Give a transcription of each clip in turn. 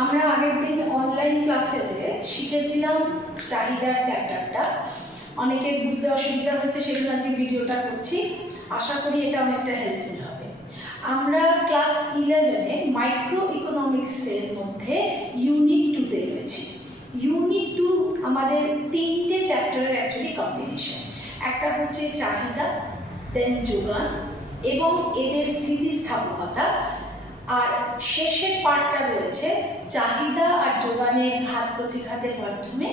আমরা আগের দিন অনলাইন ক্লাসেসে শিখেছিলাম চাহিদার চ্যাপ্টারটা। অনেকের বুঝতে অসুবিধা হচ্ছে, সেজন্য আজকে ভিডিওটা করছি। আশা করি এটা অনেকটা হেল্পফুল হবে। আমরা ক্লাস 11-এ মাইক্রো ইকোনমিক্সের মধ্যে ইউনিট 2-তে রয়েছি। ইউনিট 2 আমাদের 3টে চ্যাপ্টারের অ্যাকচুয়ালি কম্বিনেশন। একটা হচ্ছে চাহিদা, দেন যোগান এবং এদের স্থিতিস্থাপকতা, আর শেষের পার্টটা রয়েছে চাহিদা আর যোগানের ঘাত প্রতিঘাতের মাধ্যমে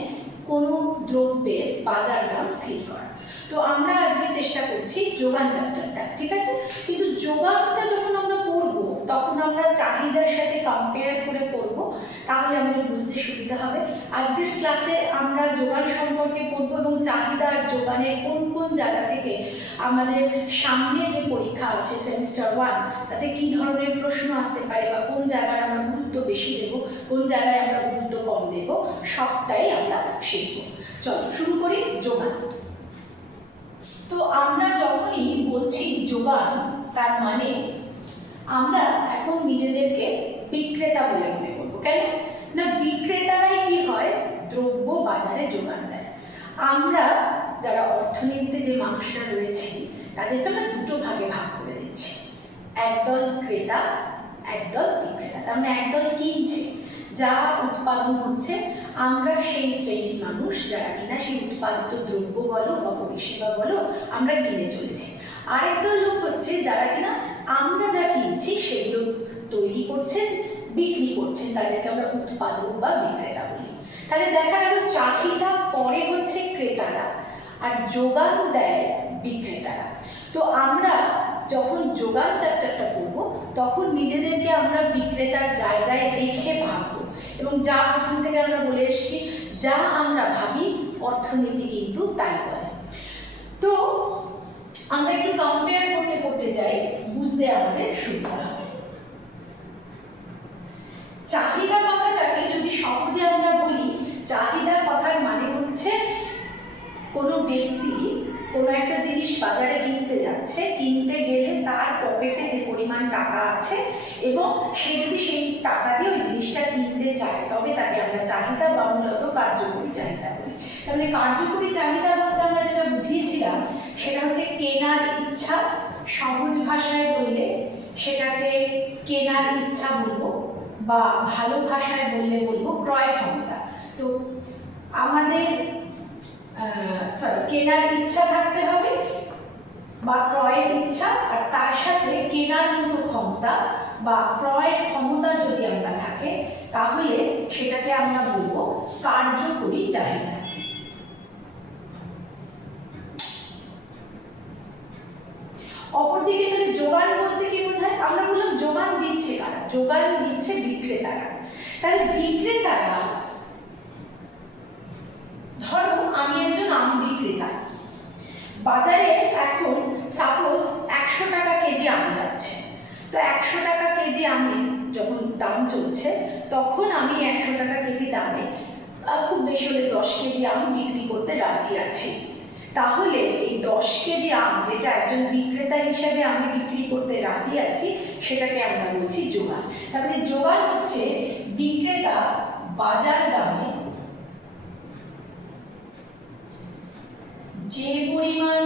কোনো দ্রব্যের বাজার দাম স্থির করা। তো আমরা আজকে চেষ্টা করছি যোগান চ্যাপ্টারটা, ঠিক আছে? কিন্তু যোগানটা যখন আমরা পড়বো তখন আমরা চাহিদার সাথে কম্পেয়ার করে পড়বো, তাহলে আমাদের বুঝতে সুবিধা হবে। আজকের ক্লাসে আমরা যোগান সম্পর্কে পড়বো এবং চাহিদা আর যোগানের কোন কোন জায়গা থেকে আমাদের সামনে যে পরীক্ষা আছে সেমিস্টার 1, তাতে কী ধরনের প্রশ্ন আসতে পারে বা কোন জায়গায় আমরা গুরুত্ব বেশি দেব, কোন জায়গায় আমরা গুরুত্ব কম দেব, সবটাই আমরা শিখব। চলো শুরু করি যোগান। তো আমরা যখনই বলছি যোগান, তার মানে আমরা এখন নিজেদেরকে বিক্রেতা বলে মনে করবো। কেন না, বিক্রেতারাই কি হয়, দ্রব্য বাজারে যোগান দেয়। আমরা যারা অর্থনীতিতে যে মানুষরা রয়েছি তাদেরকে আমরা দুটো ভাগে ভাগ করে দিচ্ছি, একদল ক্রেতা, একদল বিক্রেতা। তার মানে একদল কিনছে, যা উৎপাদন হচ্ছে আমরা সেই শ্রেণীর মানুষ যারা কিনা সেই উৎপাদিত দ্রব্য বলো বা পরিষেবা বলো আমরা কিনে চলেছি। আরেকদল লোক হচ্ছে যারা কিনা আমরা যা কিনছি সেগুলো তৈরি করছেন, বিক্রি করছেন, তাদেরকে আমরা উৎপাদক বা বিক্রেতা বলি। তাহলে দেখা গেল চাহিদা পরে হচ্ছে ক্রেতারা আর যোগান দেয় বিক্রেতারা। তো আমরা যখন যোগান চ্যাপ্টারটা পড়বো তখন নিজেদেরকে আমরা বিক্রেতার জায়গায় রেখে ভাববো, এবং যা প্রথম থেকে আমরা বলে এসেছি, যা আমরা ভাবি অর্থনীতি কিন্তু তাই বলে। তো আমরা একটু কম্পেয়ার করতে করতে যাই, বুঝতে আমাদের সুবিধা হবে। চাহিদা কথাটাকে যদি সহজে আমরা বলি, চাহিদা কথার মানে হচ্ছে কোনো ব্যক্তি কোনো একটা জিনিস বাজারে কিনতে যাচ্ছে, কিনতে গেলে তার পকেটে যে পরিমাণ টাকা আছে এবং সে যদি সেই টাকা দিয়ে ওই জিনিসটা কিনতে চায়, তবে তাকে আমরা চাহিদা বা মূলত কার্যকরী চাহিদা বলি। তাহলে কার্যকরী চাহিদা বলতে আমরা যেটা বুঝিয়েছিলাম সেটা হচ্ছে কেনার ইচ্ছা। সহজ ভাষায় বললে সেটাকে কেনার ইচ্ছা বলবো, বা ভালো ভাষায় বললে বলবো ক্রয় ক্ষমতা। তো আমাদের কেনার ইচ্ছা থাকতে হবে বা ক্রয়ের ইচ্ছা, আর তার সাথে কেনার মতো ক্ষমতা বা ক্রয়ের ক্ষমতা যদি আমরা থাকে, তাহলে সেটাকে আমরা বলবো কার্যকরী চাহিদা। অপরদিকে তাহলে যোগান বলতে কি বোঝায়? আমরা বললাম যোগান দিচ্ছে কারা? যোগান দিচ্ছে বিক্রেতারা। তাহলে বিক্রেতারা, ধরো আমি একজন আম বিক্রেতা, বাজারে এখন সাপোজ 100 টাকা কেজি আম যাচ্ছে। তো 100 টাকা কেজি আমের যখন দাম চলছে, তখন আমি 100 টাকা কেজি দামে খুব বেশি হলে 10 কেজি আম বিক্রি করতে রাজি আছি। তাহলে এই 10 কেজি আম যেটা একজন বিক্রেতা হিসাবে আমি বিক্রি করতে রাজি আছি, সেটাকে আমরা বলছি যোগান। তাহলে যোগান হচ্ছে বিক্রেতা বাজার দামে যে পরিমাণ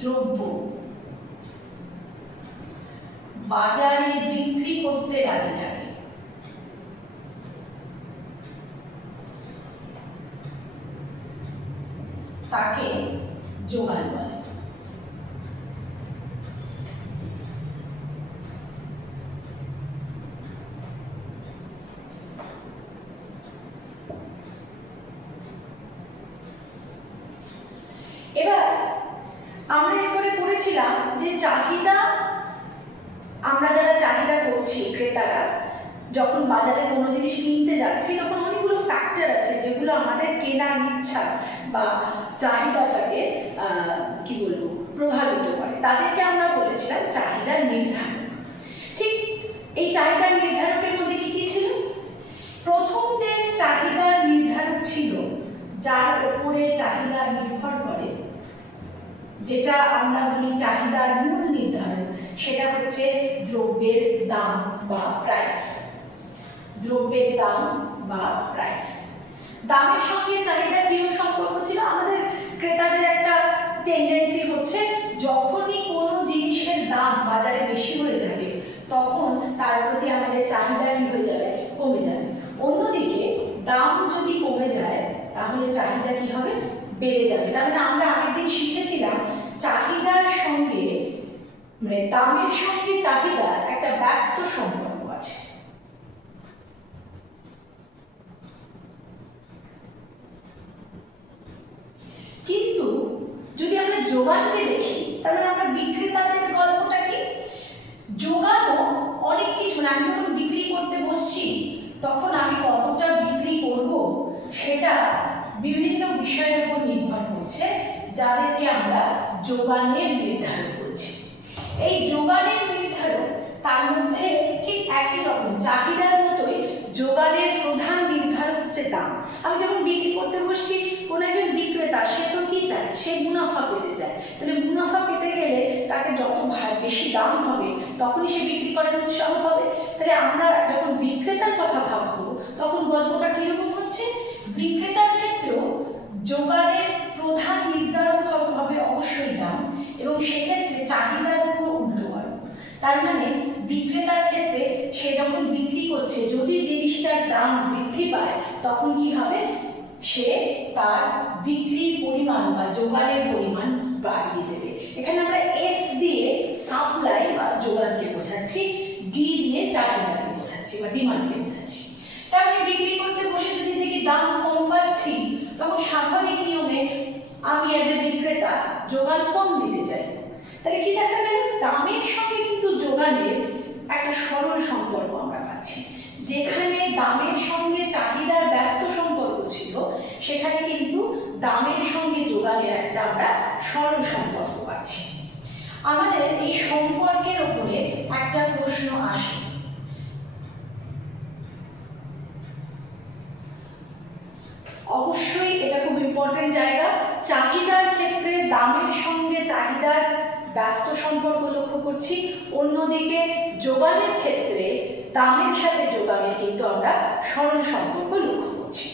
দ্রব্য বাজারে বিক্রি করতে রাজি থাকে, তাকে যোগান বলে। এবার আমরা এরপরে পড়েছিলাম যে চাহিদা, আমরা যারা চাহিদা করছি ক্রেতারা যখন বাজারে কোনো জিনিস কিনতে যাচ্ছি, তখন অনেকগুলো ফ্যাক্টর আছে যেগুলো আমাদের কেনার ইচ্ছা বা চাহিদাটাকে কি বলবো প্রভাবিত করে। তাদেরকে আমরা বলেছিলাম চাহিদার নির্ধারক। ঠিক এই চাহিদার নির্ধারকের মধ্যে কি কি ছিল? প্রথম যে চাহিদার নির্ধারক ছিল, যার উপরে চাহিদা নির্ভর করে, যেটা আমরা বলি চাহিদার মূল নির্ধারক, সেটা হচ্ছে দ্রব্যের দাম বা প্রাইস। দ্রব্যের দাম বা প্রাইস। দামের সঙ্গে চাহিদার কিরকম সম্পর্ক ছিল? আমাদের ক্রেতাদের একটা টেন্ডেন্সি হচ্ছে যখনই কোনো জিনিসের দাম বাজারে বেশি হয়ে যাবে তখন তার প্রতি আমাদের চাহিদা কি হয়ে যাবে? কমে যাবে। অন্যদিকে দাম যদি কমে যায় তাহলে চাহিদা কি হবে? বেড়ে যাবে। তার মানে আমরা আগের দিন শিখেছিলাম চাহিদার সঙ্গে মানে দামের সঙ্গে চাহিদার একটা ব্যস্ত সম্পর্ক আছে। কিন্তু যদি আমরা যোগানকে দেখি তাহলে আমরা বিক্রেতাদের গল্পটা কি? যোগানও অনেক কিছু না। আমি যখন বিক্রি করতে বসছি তখন আমি কতটা বিক্রি করব সেটা বিভিন্ন বিষয়ের উপর নির্ভর করছে, যাদেরকে আমরা যোগানের নির্ধারণ করছি। এই যোগানের নির্ধারণ তার মধ্যে ঠিক একই রকম চাহিদার মতোই যোগানের প্রধান নির্ধারক হচ্ছে দাম। আমি যখন বিক্রি করতে বসছি কোনো একজন বিক্রেতা সে তো কি চায়? সে মুনাফা পেতে চায়। তাহলে মুনাফা পেতে গেলে তাকে যত বেশি দাম হবে তখনই সে বিক্রি করার উৎসাহ পাবে। তাহলে আমরা যখন বিক্রেতার কথা ভাববো তখন গল্পটা কিরকম হচ্ছে? বিক্রেতার ক্ষেত্রেও যোগানের প্রধান নির্ধারক হবে অবশ্যই দাম, এবং সেক্ষেত্রে চাহিদার উপর উল্টো গল্প। তার মানে বিক্রেতার ক্ষেত্রে সে যখন বিক্রি করছে যদি জিনিসটার দাম বৃদ্ধি পায় তখন কি হবে? সে তার বিক্রির পরিমাণ বা যোগানের পরিমাণ বাড়িয়ে দেবে। এখানে আমরা এস দিয়ে সাপ্লাই বা যোগানকে বোঝাচ্ছি, ডি দিয়ে চাহিদাকে বোঝাচ্ছি বা ডিমান্ডকে বোঝাচ্ছি। তার মানে বিক্রি করতে বসে যদি দেখি দাম কম পাচ্ছি তখন স্বাভাবিক নিয়মে আমি এজ এ বিক্রেতা যোগান কম দিতে চাই। তাহলে কি দেখা গেল? দামের সঙ্গে কিন্তু যোগানের একটা সরল সম্পর্ক আমরা পাচ্ছি। যেখানে দামের সঙ্গে চাহিদার ব্যস্ত সম্পর্ক ছিল সেখানে কিন্তু দামের সঙ্গে যোগানের একটা আমরা সরল সম্পর্ক পাচ্ছি। আমাদের এই সম্পর্কের উপরে একটা প্রশ্ন আসে, অবশ্যই এটা খুব ইম্পর্টেন্ট জায়গা। চাহিদার ক্ষেত্রে দামের সঙ্গে চাহিদার ব্যস্ত সম্পর্ক লক্ষ্য করছি, অন্যদিকে যোগানের ক্ষেত্রে দামের সাথে যোগানের কিন্তু আমরা সরল সম্পর্ক লক্ষ্য করছি।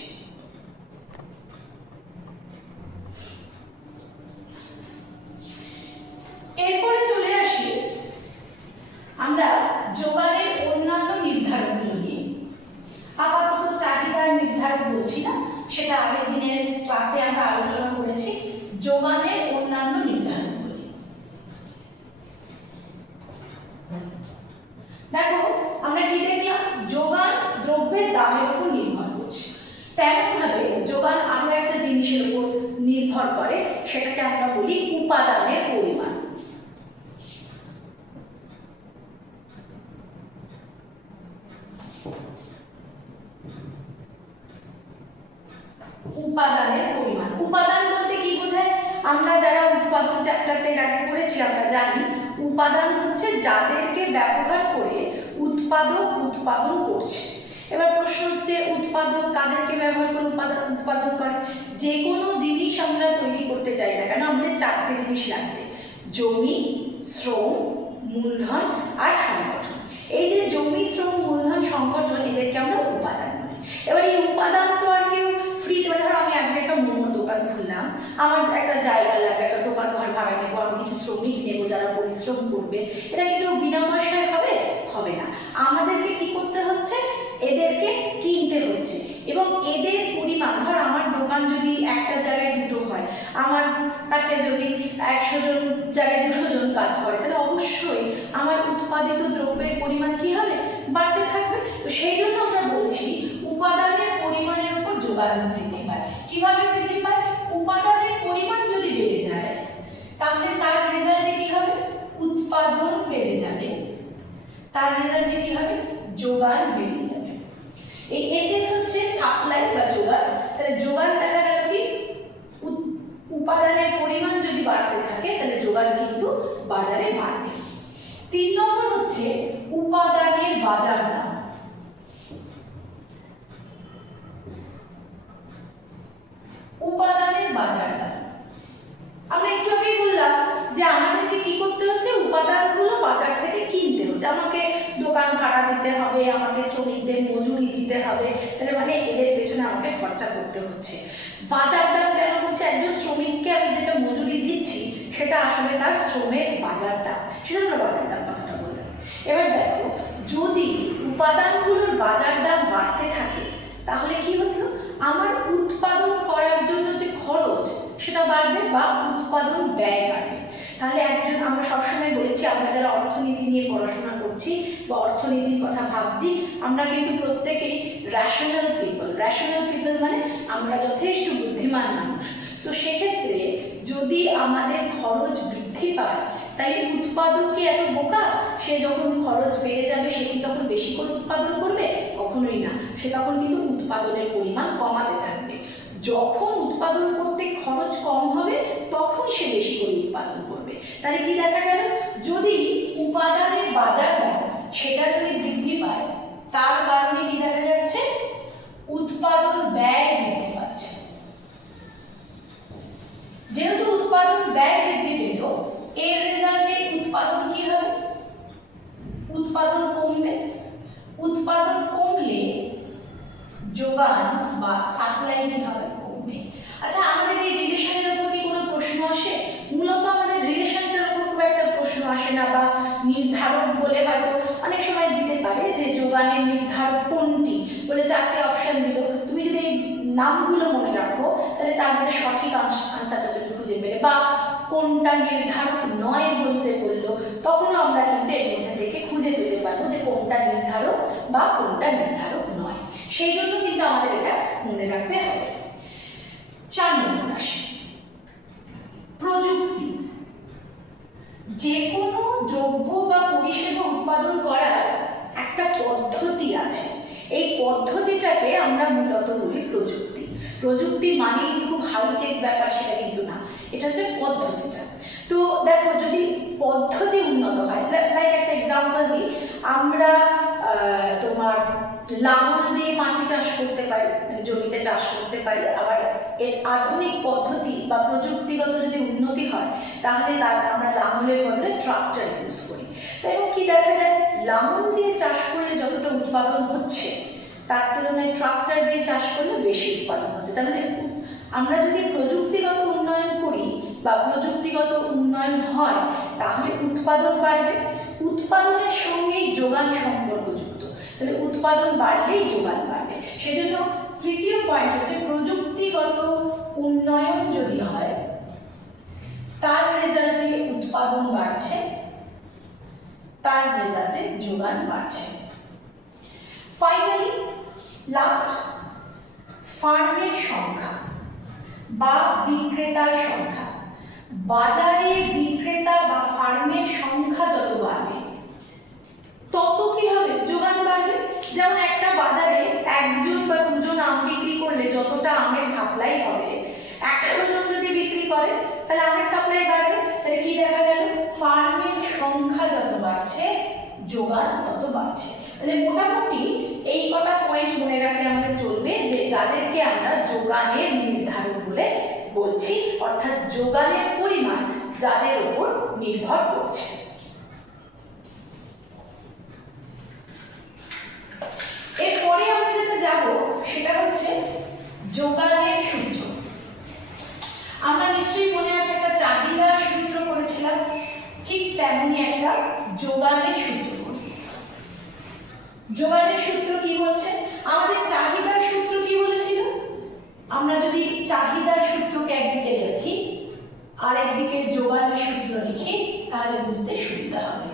এরপরে চলে আসি আমরা যোগানের অন্যান্য নির্ধারকগুলো নিয়ে। আপাতত চাহিদার নির্ধারক বলছি না, সেটা আগের দিনের ক্লাসে আমরা আলোচনা করেছি। যোগানের অন্যান্য নির্ধারকগুলি দেখো, আমরা কি দেখলাম? যোগান দ্রব্যের দামের উপর নির্ভর করছে। তেমনভাবে যোগান আরো একটা জিনিসের উপর নির্ভর করে, সেটাকে আমরা বলি উপাদানের পরিমাণ। উপাদানের পরিমাণ। উপাদান বলতে কি বোঝায়? আমরা যারা উৎপাদন চ্যাপ্টারটা এর আগে পড়েছি আমরা জানি উপাদান হচ্ছে যাদেরকে ব্যবহার করে উৎপাদক উৎপাদন করছে। এবার প্রশ্ন হচ্ছে উৎপাদক কাদেরকে ব্যবহার করে উৎপাদন করে? যে কোনো জিনিস আমরা তৈরি করতে চাই না কেন আমাদের চারটে জিনিস লাগছে: জমি, শ্রম, মূলধন আর সংগঠন। এই যে জমি, শ্রম, মূলধন, সংগঠন, এদেরকে আমরা উপাদান বলি। এবার এই উপাদান তো আর কেউ ফ্রি, ধরো আমি আজকে একটা মোমোর দোকান খুললাম, আমার একটা জায়গা লাগবে, একটা দোকান ঘর ভাড়া নেবো, আমি কিছু শ্রমিক নেবো যারা পরিশ্রম করবে, এটা কি কেউ বিনা পয়সায় হবে? হবে না। আমাদেরকে কি করতে হচ্ছে? এদেরকে কিনতে হচ্ছে, এবং এদের পরিমাণ, ধর আমার দোকান যদি একটা জায়গায় দুটো হয়, আমার কাছে যদি 100 জন জায়গায় 200 জন কাজ করে, তাহলে অবশ্যই আমার উৎপাদিত দ্রব্যের পরিমাণ কি হবে? বাড়তে থাকবে। তো সেই জন্য আমরা বলছি উপাদানের পরিমাণের উপর যোগান বৃদ্ধি পায়। কিভাবে বৃদ্ধি পায়? উপাদানের পরিমাণ যদি বেড়ে যায় তাহলে তার রেজাল্টে কি হবে? উৎপাদন বেড়ে যাবে, তার রেজাল্টে কি হবে? যোগান বেড়ে যাবে। এই এসএস হচ্ছে সাপ্লাই বা যোগান। তাহলে যোগান দেখা গেল কি উপাদানের পরিমাণ যদি বাড়তে থাকে তাহলে যোগান কিন্তু বাজারে বাড়বে। 3 নম্বর হচ্ছে উপাদানের বাজার দাম। উপাদানের বাজার দাম আমরা একটু আগে বললাম যে আমাদেরকে কি করতে হচ্ছে? উপাদানগুলো বাজার থেকে কিনতে হচ্ছে। আমাকে দোকান ভাড়া দিতে হবে, আমাকে শ্রমিকদের মজুরি দিতে হবে, তাহলে মানে এদের পেছনে আমাকে খরচা করতে হচ্ছে। বাজার দাম কেন বলছে? একজন শ্রমিককে আমি যেটা মজুরি দিচ্ছি সেটা আসলে তার শ্রমের বাজার দাম, সেটা আমরা বাজার দাম কথাটা বললাম। এবার দেখো, যদি উপাদানগুলোর বাজার দাম বাড়তে থাকে তাহলে কি হতো? আমার উৎপাদন করার জন্য যে খরচ সেটা বাড়বে বা উৎপাদন ব্যয় বাড়বে। তাহলে আমরা সবসময় বলেছি, আমরা যারা অর্থনীতি নিয়ে পড়াশোনা করছি বা অর্থনীতির কথা ভাবছি, আমরা কিন্তু প্রত্যেকেই রেশনাল পিপল মানে আমরা যথেষ্ট বুদ্ধিমান মানুষ। তো সেক্ষেত্রে যদি আমাদের খরচ বৃদ্ধি পায়, তাই উৎপাদক কি এত বোকা? সে যখন খরচ বেড়ে যাবে সে কি তখন বেশি করে উৎপাদন করবে? কখনোই না, সে তখন কিন্তু উৎপাদনের পরিমাণ কমাতে থাকবে। যখন উৎপাদন করতে খরচ কম হবে তখন সে বেশি করে উৎপাদন করবে। তাহলে কি দেখা গেল? যদি উপাদানের বাজার দাম সেটা যদি বৃদ্ধি পায়, তার কারণে কি দেখা যাচ্ছে? উৎপাদন ব্যয় বৃদ্ধি পাচ্ছে। যেহেতু উৎপাদন ব্যয় বৃদ্ধি পেল, এর রেজাল্টে উৎপাদন কি হবে? উৎপাদন কমবে। উৎপাদন কমলে যোগান বা সাপ্লাই কি হবে? কমবে। আচ্ছা, আমাদের এই রিলেশনের উপর কি কোনো প্রশ্ন আসে? মূলত আমাদের রিলেশনটার উপর খুব একটা প্রশ্ন আসে না, বা নির্ধারক বলে হয়তো অনেক সময় দিতে পারে যে যোগানের নির্ধারক কোনটি বলে 4টে অপশন দিল। তুমি যদি এই নামগুলো মনে রাখো তাহলে তার মধ্যে সঠিক আনসারটা তুমি খুঁজে পেলে, বা কোনটা নির্ধারক নয় বলতে বললো, তখনও আমরা কিন্তু এর মধ্যে থেকে খুঁজে পেতে পারবো যে কোনটা নির্ধারক বা কোনটা নির্ধারক নয়। সেই জন্য কিন্তু আমাদের এটা মনে রাখতে হবে। 4 নম্বর আসে প্রযুক্তি। যে কোনো দ্রব্য বা পরিষেবা উৎপাদন করার একটা পদ্ধতি আছে, এই পদ্ধতিটাকে আমরা মূলত বলি প্রযুক্তি। প্রযুক্তি মানেই যে খুব হাইটেক ব্যাপার সেটা কিন্তু না, এটা হচ্ছে পদ্ধতিটা। তো দেখো, যদি পদ্ধতি উন্নত হয়, লাইক একটা এক্সাম্পল দিই, আমরা তোমার লাঙল দিয়ে মাটি চাষ করতে পারি, মানে জমিতে চাষ করতে পারি। আবার এর আধুনিক পদ্ধতি বা প্রযুক্তিগত যদি উন্নতি হয় তাহলে আমরা লাঙলের বদলে ট্রাক্টর ইউজ করি। এবং কি দেখা যায়, লাঙল দিয়ে চাষ করলে যতটা উৎপাদন হচ্ছে তার তুলনায় ট্রাক্টর দিয়ে চাষ করলে বেশি উৎপাদন হচ্ছে। তার মানে আমরা যদি প্রযুক্তিগত উন্নয়ন করি বা প্রযুক্তিগত উন্নয়ন হয় তাহলে উৎপাদন বাড়বে। উৎপাদনের সঙ্গেই যোগান সম্পর্কযুক্ত, তাহলে উৎপাদন বাড়লেই যোগান বাড়বে। সেজন্য তৃতীয় পয়েন্ট হচ্ছে প্রযুক্তিগত উন্নয়ন যদি হয় তার রেজাল্টে উৎপাদন বাড়ছে, তার রেজাল্টে যোগান বাড়ছে। ফাইনালি লাস্ট, ফার্মের সংখ্যা বা বিক্রেতার সংখ্যা। বাজারে বিক্রেতা বা ফার্মের সংখ্যা যত বাড়বে তত কি হবে? যোগান বাড়বে। যেমন একটা বাজারে 1জন বা 2জন আম বিক্রি করলে যতটা আমের সাপ্লাই হবে, 100 জন যদি বিক্রি করে তাহলে আমের সাপ্লাই বাড়বে। তাহলে কি দেখা গেল? ফার্মের সংখ্যা যত বাড়ছে যোগান তত বাড়ছে। তাহলে মোটামুটি এই কটা পয়েন্ট মনে রাখলে আমাদের চলবে, যে যাদেরকে আমরা যোগানের নির্ধারক বলে বলছি, অর্থাৎ যোগানের পরিমাণ যাদের উপর নির্ভর করছে। এরপরে আমরা যেটা যাব সেটা হচ্ছে যোগানের সূত্র। আমরা নিশ্চয়ই মনে আছে একটা চাহিদার সূত্র করেছিলাম, ঠিক তেমনি একটা যোগানের সূত্র। যোগানের সূত্র কি বলছে? আমাদের চাহিদার সূত্র কি বলেছিল? আমরা যদি চাহিদার সূত্রকে একদিকে লিখি আর একদিকে যোগানের সূত্র লিখি তাহলে বুঝতে সুবিধা হবে।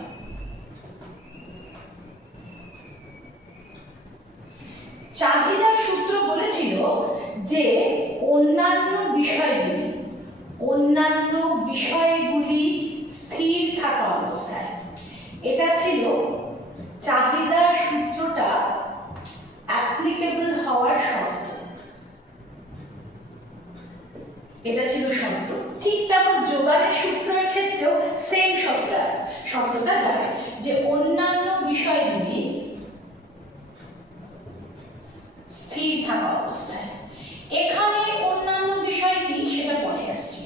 চাহিদার সূত্র বলেছিল যে অন্যান্য বিষয়গুলি স্থির থাকা অবস্থায়, এটা ছিল চাহিদার সূত্রটা অ্যাপ্লিকেবল হওয়ার শর্ত। এটা ছিল শর্ত। ঠিক তেমন যোগানের সূত্রের ক্ষেত্রেও সেম শর্তটা যায় যে অন্যান্য বিষয়গুলি স্থির থাকা অবস্থায়। এখানে অন্যান্য বিষয় কি সেটা পরে আসছে।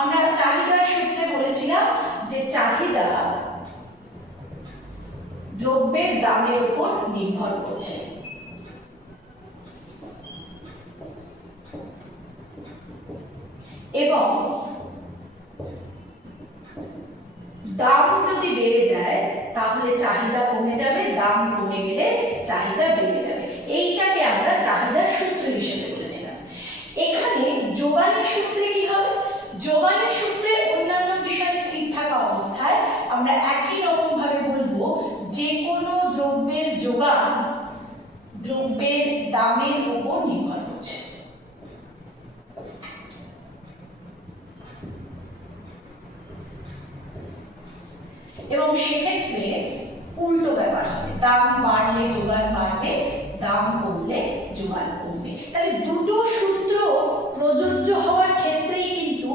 আমরা চাহিদার সূত্রে বলেছিলাম যে চাহিদা দ্রব্যের দামের উপর নির্ভর করছে। এবং দাম যদি বেড়ে যায় তাহলে চাহিদা কমে যাবে, দাম কমে গেলে চাহিদা বেড়ে যাবে। এইটাকে আমরা চাহিদার সূত্র হিসেবে বলেছিলাম। এখানে যোগানের সূত্রে কি হবে? যোগানের সূত্রে অন্যান্য বিষয় স্থির থাকা অবস্থায় আমরা একই রকম ভাবে বলবো যে কোনো দ্রব্যের যোগান দ্রব্যের দামের উপর নির্ভর করছে। এবং সেক্ষেত্রে উল্টো ব্যাপার হবে, দাম বাড়লে যোগান বাড়বে, দাম কমলে যোগান কমবে। তাহলে দুটো সূত্র প্রযোজ্য হওয়ার ক্ষেত্রেই কিন্তু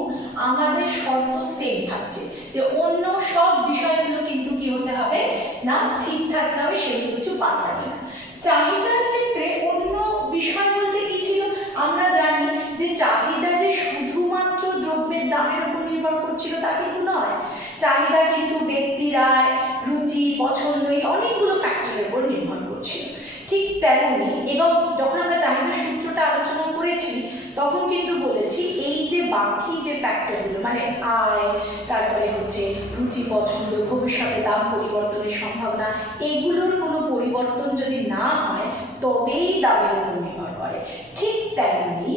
আমাদের শর্ত সেম থাকছে, যে অন্য সব বিষয়গুলো কিন্তু কি হতে হবে না, স্থির থাকতে হবে, সেগুলো কিছু পাল্টাবে না। চাহিদার ক্ষেত্রে অন্য বিষয় বলতে কি ছিল? আমরা জানি যে চাহিদা যে শুধুমাত্র দ্রব্যের দামের উপর নির্ভর করছিল তা কিন্তু নয়। চাহিদা কিন্তু ব্যক্তির আয়, রুচি, পছন্দ, এই অনেকগুলো ফ্যাক্টরের উপর নির্ভর করছিল। ঠিক তেমনি, এবং যখন আমরা চাহিদা সূত্রটা আলোচনা করেছি তখন কিন্তু বলেছি এই যে বাকি যে ফ্যাক্টরগুলো মানে আয়, তারপরে হচ্ছে রুচি, পছন্দ, ভবিষ্যতে দাম পরিবর্তনের সম্ভাবনা, এগুলোর কোনো পরিবর্তন যদি না হয় তবেই দামের উপর নির্ভর করে। ঠিক তেমনি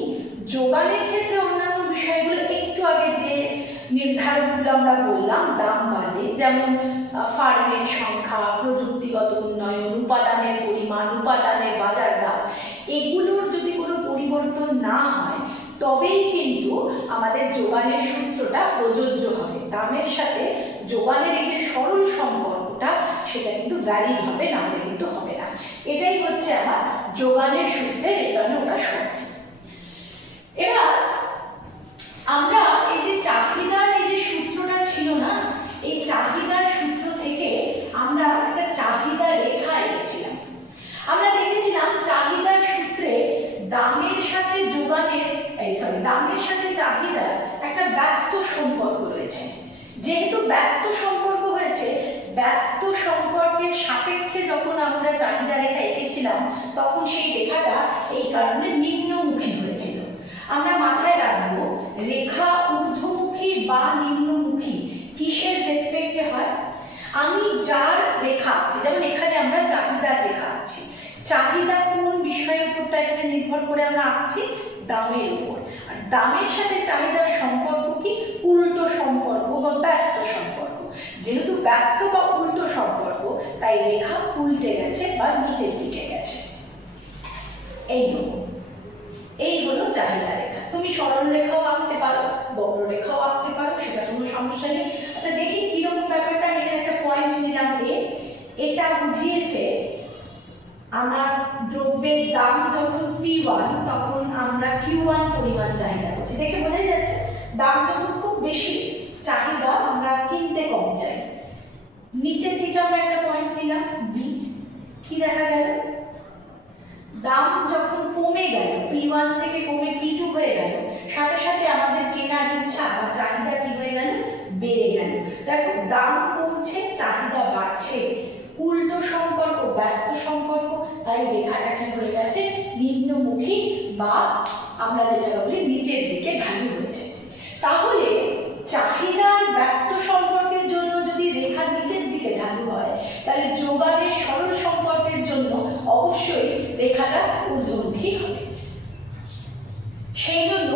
যোগানের ক্ষেত্রে অন্যান্য বিষয়গুলো একটু আগে যে নির্ধারকগুলো আমরা বললাম দাম বাদে, যেমন ফার্মের সংখ্যা, প্রযুক্তিগত উন্নয়ন, উপাদানের পরিমাণ, উপাদানের বাজার দাম, এগুলোর যদি কোনো পরিবর্তন না হয় তবেই কিন্তু আমাদের যোগানের সূত্রটা প্রযোজ্য হবে। দামের সাথে যোগানের এই যে সরল সম্পর্কটা সেটা কিন্তু ভ্যালিড হবে, না হলে কিন্তু হবে না। এটাই হচ্ছে আমার যোগানের সূত্রের এখানে ওটা শর্ত। এবার আমরা এই যে চাহিদার এই যে সূত্রটা ছিল না, এই চাহিদার সূত্র থেকে আমরা একটা চাহিদা রেখা এঁকেছিলাম। আমরা দেখেছিলাম চাহিদার সূত্রে দামের সাথে যোগানের দামের সাথে চাহিদার একটা ব্যস্ত সম্পর্ক রয়েছে। যেহেতু ব্যস্ত সম্পর্ক হয়েছে, ব্যস্ত সম্পর্কের সাপেক্ষে যখন আমরা চাহিদা রেখা এঁকেছিলাম তখন সেই রেখাটা এই কারণে নিম্নমুখী হয়েছিল। আমরা মাথায় রাখবো রেখা ঊর্ধ্বমুখী বা নিম্নমুখী কিসের রেসপেক্টে হয়? আমি যার রেখা আছি, যেমন এখানে আমরা চাহিদার রেখা আছি, চাহিদা কোন বিষয়ের উপরটা এখানে নির্ভর করে আমরা আঁকছি? দামের উপর। আর দামের সাথে চাহিদার সম্পর্ক কি? উল্টো সম্পর্ক বা ব্যস্ত সম্পর্ক। যেহেতু ব্যস্ত বা উল্টো সম্পর্ক তাই রেখা উল্টে গেছে বা নিচের দিকে গেছে। এই হলো চাহিদা রেখা। তুমি সরল রেখাও আঁকতে পারো, বক্ররেখাও আঁকতে পারো, সেটা কোনো সমস্যা নেই। আচ্ছা দেখি কিরকম ব্যাপারটা। আমি একটা পয়েন্ট নিলাম এটা বুঝিয়েছে আমার দ্রব্যের দাম যখন P1 তখন আমরা Q1 পরিমাণ চাহিদা করছি। দেখে বোঝাই যাচ্ছে দাম যখন খুব বেশি, চাহিদা আমরা কিনতে কম চাই। নিচের দিকে আমরা একটা পয়েন্ট নিলাম B, কি দেখা গেল? দাম যখন কমে গেল, P1 থেকে কমে P2 হয়ে গেল, সাথে সাথে আমাদের কেনার ইচ্ছা বা চাহিদা কি হয়ে গেল? বেড়ে গেল। দেখো দাম কমছে, চাহিদা বাড়ছে, উল্টো সম্পর্ক, ব্যস্ত সম্পর্ক, তাই রেখাটা কি হয়ে গেছে? নিম্নমুখী বা আমরা যেটা বলি নিচের দিকে ঢালু হয়েছে। তাহলে চাহিদার ব্যস্ত সম্পর্কের জন্য যদি রেখা নিচের দিকে ঢালু হয় তাহলে যোগানের সরল সম্পর্কের জন্য অবশ্যই রেখাটা ঊর্ধ্বমুখী হবে। সেই জন্য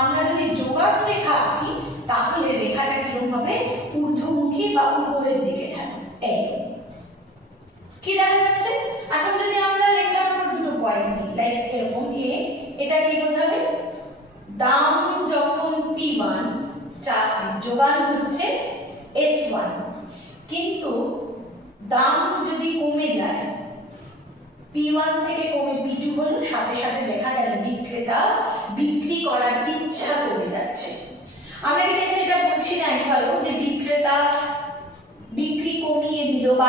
আমরা যদি যোগান রেখা আঁকি তাহলে রেখাটা কিরকম হবে? ঊর্ধ্বমুখী বা উপরের দিকে ঢালু। এই কি দেখা যাচ্ছে? এখন যদি আমরা রেখার উপর দুটো পয়েন্ট নিই, লাইক এরকম এটা কি বোঝাবে? দাম যখন P1, যোগান হচ্ছে S1, কিন্তু দাম যদি কমে যায়, P1 থেকে কমে P2 হলো, সাথে সাথে দেখা গেল বিক্রেতা বিক্রি করার ইচ্ছা কমে যাচ্ছে। আমরা কি দেখেন এটা বলছি না একবারও যে বিক্রেতা বিক্রি কমিয়ে দিল বা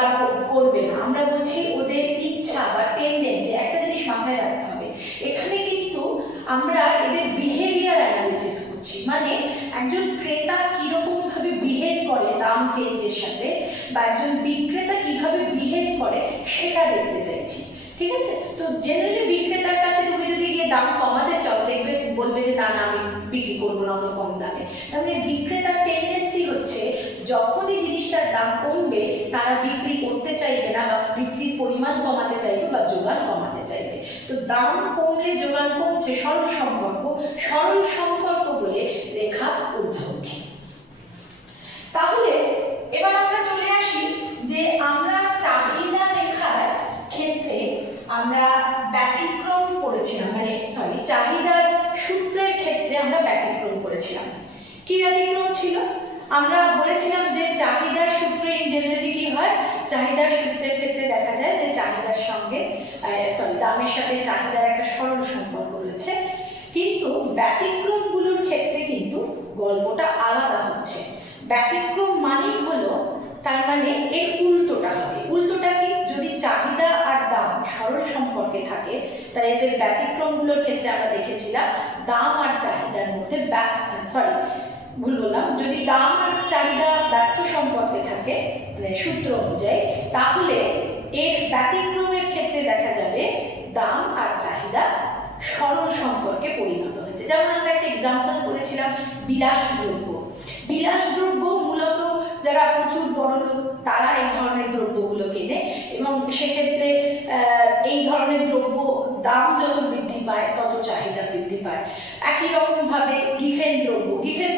করবে না, আমরা বলছি ওদের ইচ্ছা বা টেন্ডেন্সি। একটা জিনিস মাথায় রাখতে হবে, এখানে কিন্তু আমরা এদের বিহেভিয়ার অ্যানালিসিস করছি, মানে একজন ক্রেতা কিরকম ভাবে বিহেভ করে দাম চেঞ্জের সাথে বা একজন বিক্রেতা কিভাবে বিহেভ করে সেটা দেখতে চাইছি। ঠিক আছে? তো জেনারেলি বিক্রেতার কাছে তুমি যদি গিয়ে দাম কমাতে চাও, দেখবে বলবে যে না না আমি বিক্রি করবো না অত কম দামে। তার মানে বিক্রেতার টেন্ডেন্সি হচ্ছে যখনই জিনিসটার দাম কমবে তারা বিক্রি করতে চাইবে না, বা বিক্রির পরিমাণ কমাতে চাইবে বা যোগান কমাতে চাইবে। তো দাম কমলে যোগান কমছে, সরল সম্পর্ক বলে রেখা ঊর্ধ্বমুখী। তাহলে এবার আমরা চলে আসি যে আমরা চাহিদা রেখার ক্ষেত্রে আমরা ব্যতিক্রম করেছিলাম, চাহিদার সূত্রের ক্ষেত্রে আমরা ব্যতিক্রম করেছিলাম। কি ব্যতিক্রম ছিল? আমরা বলেছিলাম যে চাহিদার সূত্রে জেনারেলি কি হয়, চাহিদার সূত্রের ক্ষেত্রে দেখা যায় যে চাহিদার সঙ্গে দামের সাথে চাহিদার একটা সরল সম্পর্ক রয়েছে, কিন্তু ব্যতিক্রমগুলোর ক্ষেত্রে কিন্তু গল্পটা আলাদা হচ্ছে। ব্যতিক্রম মানেই হলো তার মানে এর উল্টোটা হবে। উল্টোটা কি? যদি চাহিদা আর দাম সরল সম্পর্কে থাকে তাহলে এদের ব্যতিক্রমগুলোর ক্ষেত্রে আমরা দেখেছিলাম দাম আর চাহিদার মধ্যে যদি দাম আর চাহিদা ব্যস্ত সম্পর্কে থাকে সূত্র অনুযায়ী, তাহলে এর ব্যতিক্রমের ক্ষেত্রে দেখা যাবে দাম আর চাহিদা সরল সম্পর্কে পরিণত হয়েছে। যেমন আমরা একটা এক্সাম্পল করেছিলাম বিলাসদ্রব্য মূলত যারা প্রচুর বড় লোক তারা এই ধরনের দ্রব্যগুলো কেনে, এবং সেক্ষেত্রে এই ধরনের দ্রব্য দাম যত বৃদ্ধি পায় তত চাহিদা বৃদ্ধি পায়। একই রকমভাবে গিফেন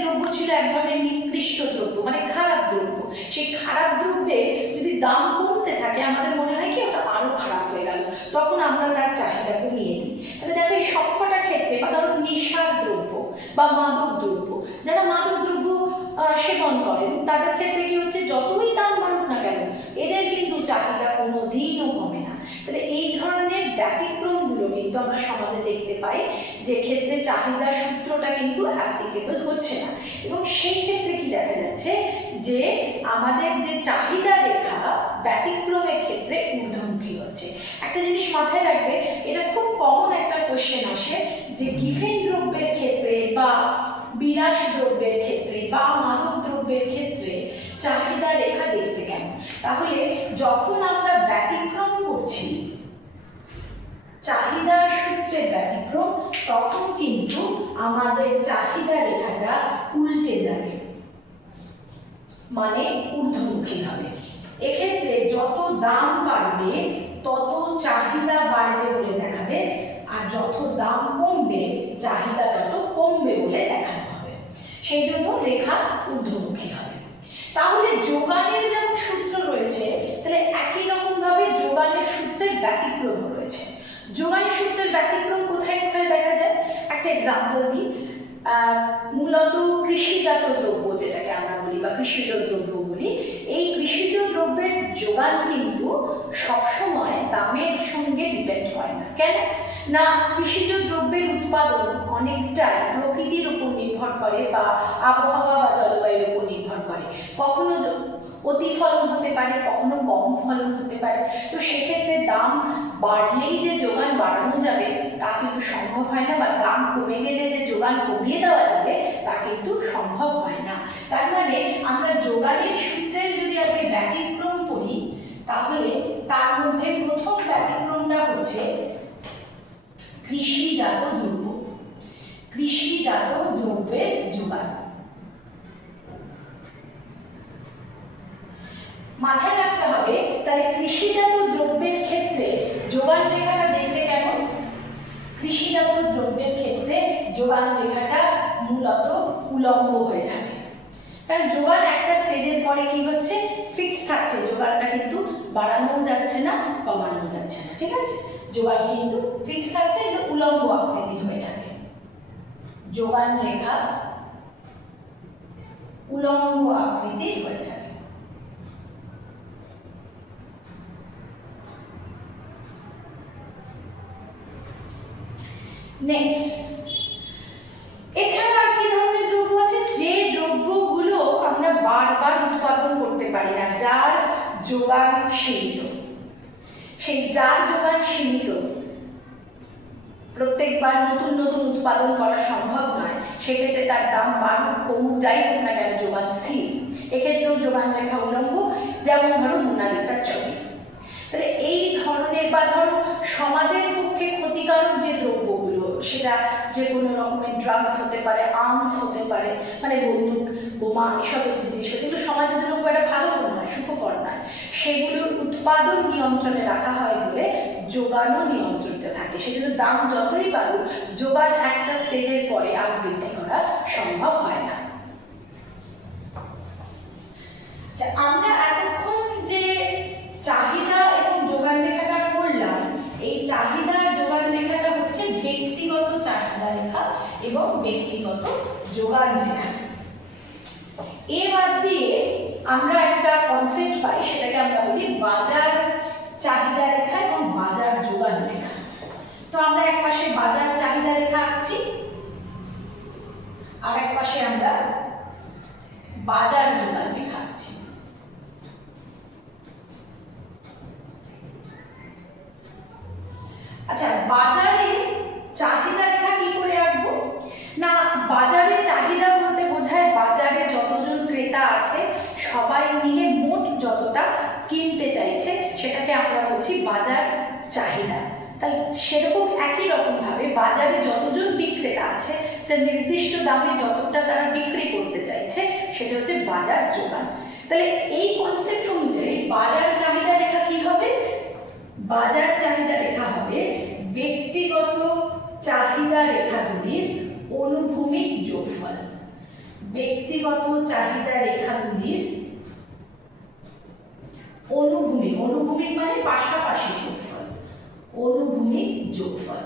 দ্রব্য ছিল এক ধরনের নিকৃষ্ট দ্রব্য, মানে খারাপ দ্রব্য। সেই খারাপ দ্রব্যে যদি দাম কমতে থাকে আমাদের মনে হয় কি ওটা আরো খারাপ হয়ে গেল, তখন আমরা তার চাহিদা কমিয়ে দিই। তাহলে দেখো এই সবকটা ক্ষেত্রে, বা ধরো নেশার দ্রব্য বা মাদক দ্রব্য, যারা মাদক দ্রব্য সেবন করেন তাদের ক্ষেত্রে কি হচ্ছে, যতই দাম বাড়ুক না কেন এদের কিন্তু চাহিদা কোনোদিনও কমে না। তাহলে এই ধরনের ব্যতিক্রমগুলো কিন্তু আমরা সমাজে দেখতে পাই, যে ক্ষেত্রে চাহিদার সূত্রটা কিন্তু অ্যাপ্লিকেবল হচ্ছে না, এবং সেই ক্ষেত্রে কি দেখা যাচ্ছে যে আমাদের যে চাহিদা রেখা ব্যতিক্রমের ক্ষেত্রে ঊর্ধ্বমুখী হচ্ছে। একটা জিনিস মাথায় রাখবে, এটা খুব কমন একটা কোশ্চেন আসে যে গিফেন দ্রব্যের ক্ষেত্রে বা বিলাস দ্রব্যের ক্ষেত্রে বা মাদক দ্রব্যের ক্ষেত্রে চাহিদা রেখা দেখতে কেমন। তাহলে যখন আমরা ব্যতিক্রম করছি, চাহিদার সূত্রের ব্যতিক্রম, তখন কিন্তু আমাদের চাহিদা রেখাটা উল্টে যাবে, মানে ঊর্ধ্বমুখী হবে। এক্ষেত্রে যত দাম বাড়বে তত চাহিদা বাড়বে বলে দেখাবে, আর যত দাম কমবে চাহিদা তত কমবে বলে দেখানো হবে। সেই জন্য রেখা ঊর্ধ্বমুখী হবে। তাহলে যোগানের যেমন সূত্র রয়েছে, তাহলে একই রকম ভাবে যোগানের সূত্রের ব্যতিক্রম রয়েছে। যোগানের সূত্রের ব্যতিক্রম কোথায় কোথায় দেখা যায়, একটা এক্সাম্পল দিই। মূলত কৃষিজাত দ্রব্য যেটাকে আমরা বলি বা কৃষিজ দ্রব্য বলি, এই কৃষিজ দ্রব্যের যোগান কিন্তু সবসময় দামের সঙ্গে ডিপেন্ড করে না। কেন না, কৃষিজ দ্রব্যের উৎপাদন অনেকটাই প্রকৃতির উপর নির্ভর করে বা আবহাওয়া বা জলবায়ুর উপর নির্ভর করে। কখনো অতি ফলন হতে পারে, কখনো কম ফলন হতে পারে। তো সেক্ষেত্রে দাম বাড়লেই যে যোগান বাড়ানো যাবে তা কিন্তু সম্ভব হয় না, বা দাম কমে গেলে যে যোগান কমিয়ে দেওয়া যাবে তা কিন্তু সম্ভব হয় না। তার মানে আমরা যোগানের সূত্রের যদি আজকে ব্যতিক্রম করি, তাহলে তার মধ্যে প্রথম ব্যতিক্রমটা হচ্ছে কৃষিজাত দ্রব্যের যোগান। মাথায় রাখতে হবে, তাহলে কৃষিজাত দ্রব্যের ক্ষেত্রে যোগান রেখাটা দেখতে কেমন? কৃষিজাত দ্রব্যের ক্ষেত্রে যোগান রেখাটা মূলত উলম্ব হয়ে থাকে, কারণ যোগান একটা স্টেজের পরে কি হচ্ছে, ফিক্স থাকছে, যোগানটা কিন্তু বাড়ানোও যাচ্ছে না কমানোও যাচ্ছে না। ঠিক আছে, যোগান কিন্তু ফিক্স থাকছে, যে উলম্ব আকৃতির হয়ে থাকে। যোগান রেখা উলম্ব আকৃতির হয়ে থাকে। নেক্সট, এছাড়া কি ধরনের দ্রব্য আছে, যে দ্রব্যগুলো আমরা বারবার উৎপাদন করতে পারি না, যার যোগান সীমিত। সেই যার যোগান সীমিত, প্রত্যেকবার নতুন নতুন উৎপাদন করা সম্ভব নয়, সেক্ষেত্রে তার দাম বাড়ুক কমুক যাই হোক না কেন যোগান স্থির, এক্ষেত্রেও যোগান রেখা উলম্ব। যেমন ধরো মোনালিসার ছবি। তাহলে এই ধরনের বা ধরো সমাজের পক্ষে ক্ষতিকারক যে দ্রব্যগুলো, সেটা যে কোনো রকমের ড্রাগস হতে পারে, আর্মস হতে পারে, মানে বন্দুক, বোমা, এসবের যে জিনিস, যেগুলো সমাজের জন্য খুব একটা ভালো নয়, সুখকর নয়, সেগুলোর উৎপাদন নিয়ন্ত্রণে রাখা হয় বলে যোগানও নিয়ন্ত্রিত থাকে। সেজন্য দাম যতই বাড়ুক, যোগান একটা স্টেজের পরে আর বৃদ্ধি করা সম্ভব হয় না। আমরা এতক্ষণ যে চাহিদা এবং যোগান রেখাটা পড়লাম, এই চাহিদা আর যোগান রেখাটা হচ্ছে ব্যক্তিগত চাহিদা রেখা এবং ব্যক্তিগত যোগান রেখা। এ বাদ দিয়ে আমরা একটা কনসেপ্ট পাই, সেটাকে আমরা বলি বাজার চাহিদা রেখা এবং বাজার যোগান রেখা। তো আমরা এক পাশে বাজার চাহিদা রেখা আঁকছি, আর এক পাশে আমরা বাজার যোগান রেখা আঁকছি। আচ্ছা, বাজারে চাহিদা রেখা কি করে আঁকবো? না, বাজারে চাহিদা বলতে বোঝায় বাজারে যতজন ক্রেতা আছে সবাই মিলে মোট যতটা কিনতে চাইছে সেটাকে আমরা বলছি বাজার চাহিদা। তাই সেরকম একই রকম ভাবে বাজারে যতজন বিক্রেতা আছে তার নির্দিষ্ট দামে যতটা তারা বিক্রি করতে চাইছে সেটা হচ্ছে বাজার যোগান। তাহলে এই কনসেপ্ট অনুযায়ী বাজার চাহিদা রেখা কি হবে? বাজার চাহিদা রেখা হবে ব্যক্তিগত চাহিদা রেখাগুলির অনুভূমিক যোগফল। ব্যক্তিগত চাহিদা রেখাগুলির অনুভূমিক, অনুভূমিক মানে পাশাপাশি যোগফল, অনুভূমিক যোগফল।